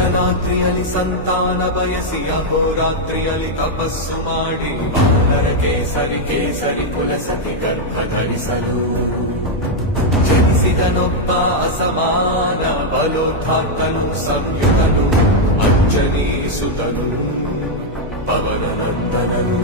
ಅಂಜನಾದ್ರಿಯಲಿ ಸಂತಾನ ಬಯಸಿ ಅಹೋರಾತ್ರಿಯಲಿ ತಪಸ್ಸು ಮಾಡಿ ವಾನರ ಕೇಸರಿ ಕೇಸರಿ ಪುಲಸತಿ ಗರ್ಭ ಧರಿಸಲು ಜನಿಸಿದನೊಬ್ಬ ಅಸಮಾನ ಬಲೋತ್ಥಾತನು ಸಂಯುತನು ಅಂಜನೀಸುತನು ಪವನನಂದನನು.